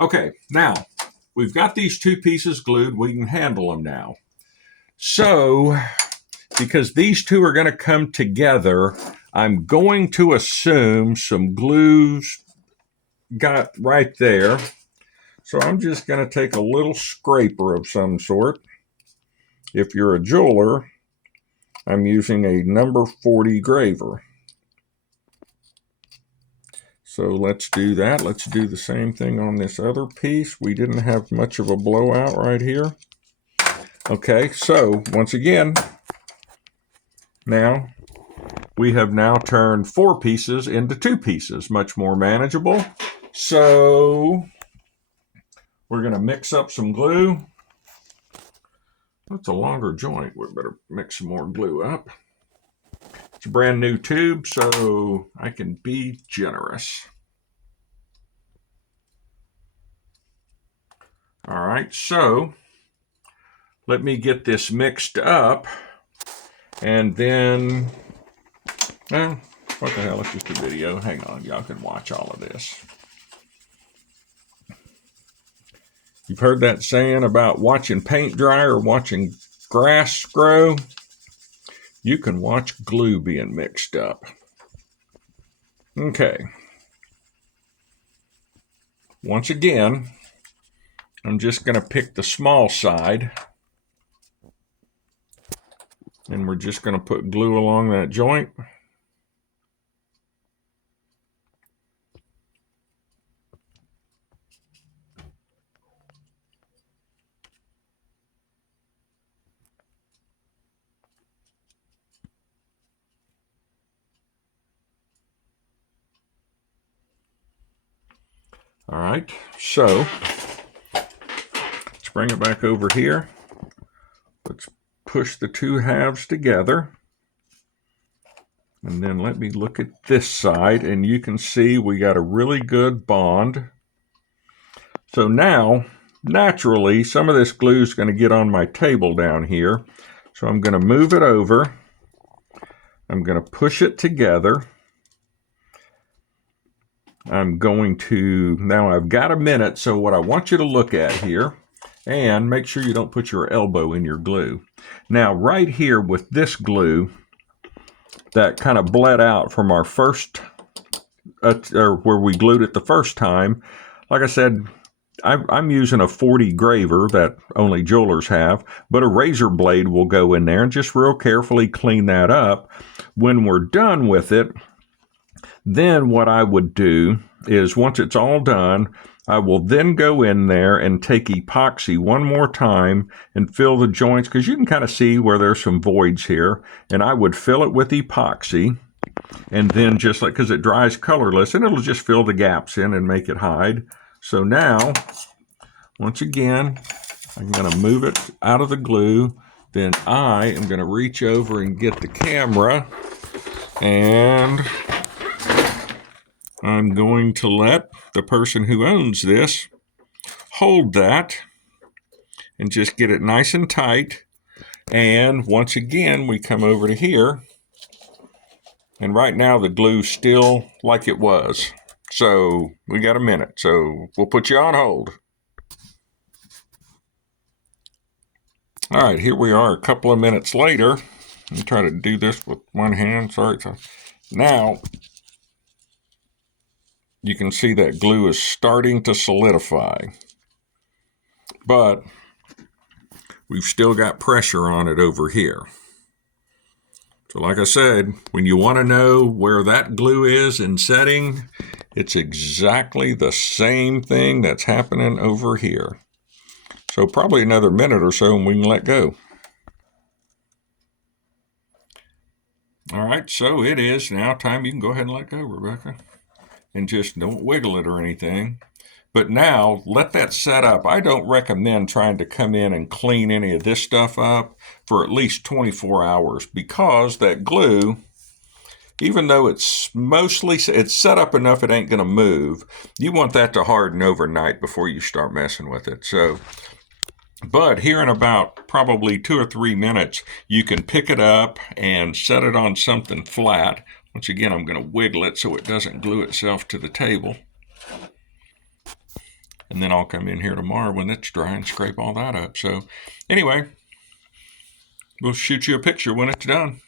Okay, now we've got these two pieces glued. We can handle them now. So, because these two are going to come together, I'm going to assume some glues got right there. So I'm just going to take a little scraper of some sort. If you're a jeweler, I'm using a number 40 graver. So let's do that. Let's do the same thing on this other piece. We didn't have much of a blowout right here. Okay, so once again, now we have now turned 4 pieces into 2 pieces, much more manageable. So we're going to mix up some glue. That's a longer joint. We better mix some more glue up. It's a brand new tube, so I can be generous. All right, so let me get this mixed up, and then, well, what the hell, it's just a video. Hang on, y'all can watch all of this. You've heard that saying about watching paint dry or watching grass grow? You can watch glue being mixed up. Okay. Once again, I'm just going to pick the small side, and we're just going to put glue along that joint. All right, so let's bring it back over here. Let's push the two halves together. And then let me look at this side, and you can see we got a really good bond. So now, naturally, some of this glue is going to get on my table down here. So I'm going to move it over. I'm going to push it together. I'm going to, now I've got a minute, so what I want you to look at here, and make sure you don't put your elbow in your glue. Now, right here with this glue, that kind of bled out from our first, or where we glued it the first time. Like I said, I'm using a 40 graver that only jewelers have, but a razor blade will go in there and just real carefully clean that up. When we're done with it, then what I would do is once it's all done, I will then go in there and take epoxy one more time and fill the joints, because you can kind of see where there's some voids here, and I would fill it with epoxy, and then just like, because it dries colorless, and it'll just fill the gaps in and make it hide. So now, once again, I'm going to move it out of the glue. Then I am going to reach over and get the camera, and I'm going to let the person who owns this hold that and just get it nice and tight. And once again, we come over to here, and right now the glue's still like it was. So we got a minute, so we'll put you on hold. All right, here we are a couple of minutes later. Let me try to do this with one hand. Sorry. Now, you can see that glue is starting to solidify. But we've still got pressure on it over here. So like I said, when you want to know where that glue is in setting, it's exactly the same thing that's happening over here. So probably another minute or so and we can let go. All right, so it is now time. You can go ahead and let go, Rebecca. And just don't wiggle it or anything. But now, let that set up. I don't recommend trying to come in and clean any of this stuff up for at least 24 hours, because that glue, even though it's set up enough it ain't going to move, you want that to harden overnight before you start messing with it. So, but here in about probably 2 or 3 minutes, you can pick it up and set it on something flat. Once again, I'm going to wiggle it so it doesn't glue itself to the table. And then I'll come in here tomorrow when it's dry and scrape all that up. So anyway, we'll shoot you a picture when it's done.